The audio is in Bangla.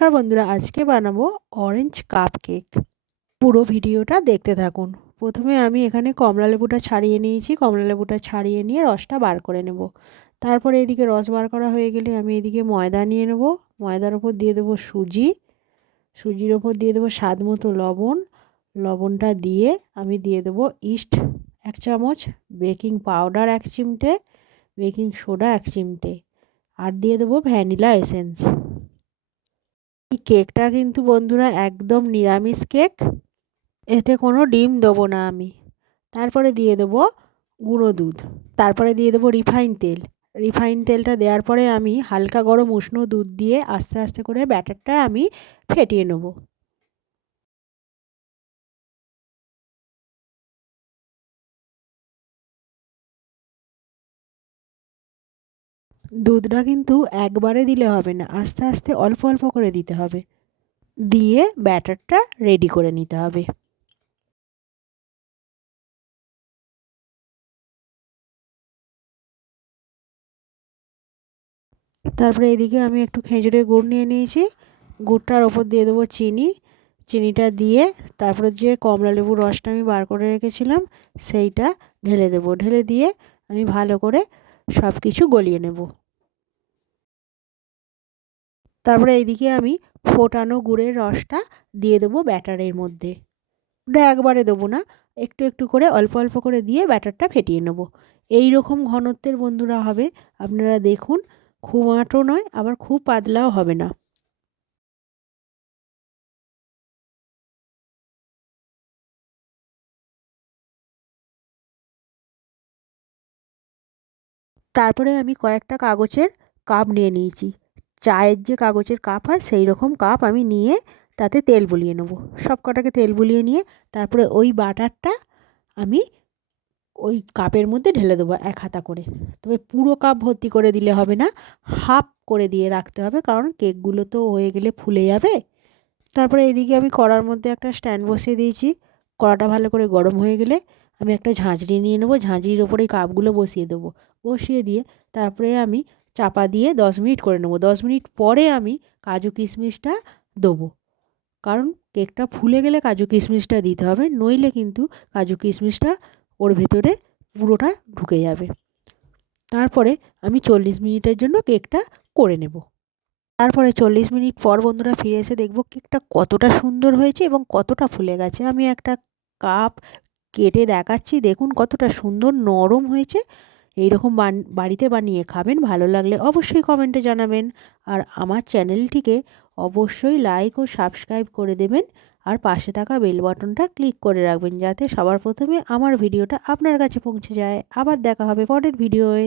নমস্কার বন্ধুরা, আজকে বানাবো অরেঞ্জ কাপ কেক। পুরো ভিডিওটা দেখতে থাকুন। প্রথমে আমি এখানে কমলা লেবুটা ছাড়িয়ে নিয়েছি। কমলা লেবুটা ছাড়িয়ে নিয়ে রসটা বার করে নেব। তারপরে এদিকে রস বার করা হয়ে গেলে আমি এদিকে ময়দা নিয়ে নেব। ময়দার ওপর দিয়ে দেবো সুজি। সুজির ওপর দিয়ে দেবো স্বাদ মতো লবণ। লবণটা দিয়ে আমি দিয়ে দেবো ইস্ট 1 চামচ, বেকিং পাউডার 1 চিমটে, বেকিং সোডা 1 চিমটে, আর দিয়ে দেবো ভ্যানিলা এসেন্স। এই কেকটা কিন্তু বন্ধুরা একদম নিরামিষ কেক, এতে কোনো ডিম দেবো না আমি। তারপরে দিয়ে দেবো গুঁড়ো দুধ, তারপরে দিয়ে দেবো রিফাইন তেল। রিফাইন তেলটা দেওয়ার পরে আমি হালকা গরম উষ্ণ দুধ দিয়ে আস্তে আস্তে করে ব্যাটারটা আমি ফেটিয়ে নেব। দুধটা কিন্তু একবারে দিলে হবে না, আস্তে আস্তে অল্প অল্প করে দিতে হবে, দিয়ে ব্যাটারটা রেডি করে নিতে হবে। তারপরে এদিকে আমি একটু খেজুরের গুড় নিয়ে নিয়েছি। গুড়টার ওপর দিয়ে দেবো চিনি। চিনিটা দিয়ে তারপরে যে কমলা লেবুর রসটা আমি বার করে রেখেছিলাম সেইটা ঢেলে দেবো। ঢেলে দিয়ে আমি ভালো করে সব কিছু গলিয়ে নেব। তারপরে এইদিকে আমি ফোটানো গুড়ের রসটা দিয়ে দেবো ব্যাটারের মধ্যে। ওটা একবারে দেবো না, একটু একটু করে অল্প অল্প করে দিয়ে ব্যাটারটা ফেটিয়ে নেব। এই রকম ঘনত্বের বন্ধুরা হবে, আপনারা দেখুন। খুব আঁটো নয়, আবার খুব পাতলাও হবে না। তারপরে আমি কয়েকটা কাগজের কাপ নিয়ে নিয়েছি। চায়ের যে কাগজের কাপ হয় সেই রকম কাপ আমি নিয়ে তাতে তেল বুলিয়ে নেব। সব কটাকে তেল বুলিয়ে নিয়ে তারপরে ওই বাটারটা আমি ওই কাপের মধ্যে ঢেলে দেবো 1 হাতা করে। তবে পুরো কাপ ভর্তি করে দিলে হবে না, হাফ করে দিয়ে রাখতে হবে, কারণ কেকগুলো তো হয়ে গেলে ফুলে যাবে। তারপরে এদিকে আমি কড়ার মধ্যে একটা স্ট্যান্ড বসিয়ে দিয়েছি। কড়াটা ভালো করে গরম হয়ে গেলে আমি একটা ঝাঁঝরি নিয়ে নেবো। ঝাঁঝরির ওপরে এই কাপগুলো বসিয়ে দেবো। বসিয়ে দিয়ে তারপরে আমি চাপা দিয়ে 10 মিনিট করে নেবো। 10 মিনিট পরে আমি কাজু কিশমিশটা দেবো, কারণ কেকটা ফুলে গেলে কাজু কিশমিশটা দিতে হবে, নইলে কিন্তু কাজু কিশমিশটা ওর ভেতরে পুরোটা ঢুকে যাবে। তারপরে আমি 40 মিনিটের জন্য কেকটা করে নেব। তারপরে 40 মিনিট পর বন্ধুরা ফিরে এসে দেখব কেকটা কতটা সুন্দর হয়েছে এবং কতটা ফুলে গেছে। আমি একটা কাপ কেটে দেখাচ্ছি, দেখুন কতটা সুন্দর নরম হয়েছে। এইরকম বাড়িতে বানিয়ে খাবেন, ভালো লাগলে অবশ্যই কমেন্টে জানাবেন। আর আমার চ্যানেলটিকে অবশ্যই লাইক ও সাবস্ক্রাইব করে দেবেন, আর পাশে থাকা বেল বাটনটা ক্লিক করে রাখবেন, যাতে সবার প্রথমে আমার ভিডিওটা আপনার কাছে পৌঁছে যায়। আবার দেখা হবে পরের ভিডিওয়ে।